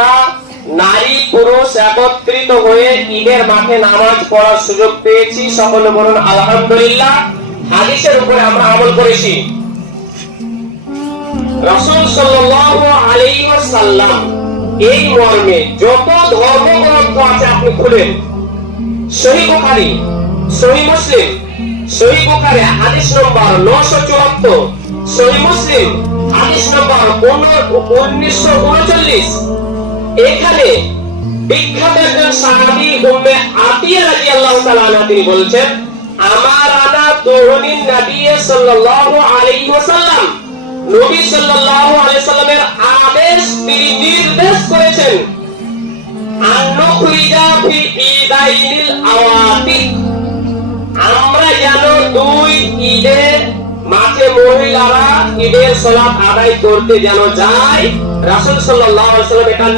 আমরা নারী পুরুষ একত্রিত হয়ে ঈদের মাঠে নামাজ পড়ার সুযোগ পেয়েছি। সকলে বলুন আলহামদুলিল্লাহ। হাদিসের উপরে আমরা আমল করেছি। রাসূল সাল্লাল্লাহু আলাইহি ওয়াসাল্লাম এই মর্মে যত ধর্মগ্রন্থ আছে আপনি খুলেন, সহিহ বুখারী, সহিহ মুসলিম, সহিহ বুখারী হাদিস নম্বর 974, সহিহ মুসলিম হাদিস নম্বর 1939, এখানে বিখ্যাত একজন সাহাবী উম্মে আতিয়া রাদিয়াল্লাহু তাআলা আনহা তিনি বলছেন, আমারানা দুহনিন নবী সাল্লাল্লাহু আলাইহি ওয়াসাল্লাম, নবী সাল্লাল্লাহু আলাইহি সাল্লামের আদেশ তিনি নির্দেশ করেছেন, আনুখরিজা ফি ঈদাইনিল আওয়াতিক, আমরা যেন দুই ঈদের মাঠে মহিলারা ঈদের সালাত আদায় করতে যেন যায়। রাসূল সাল্লাল্লাহু আলাইহি ওয়াসাল্লাম এটা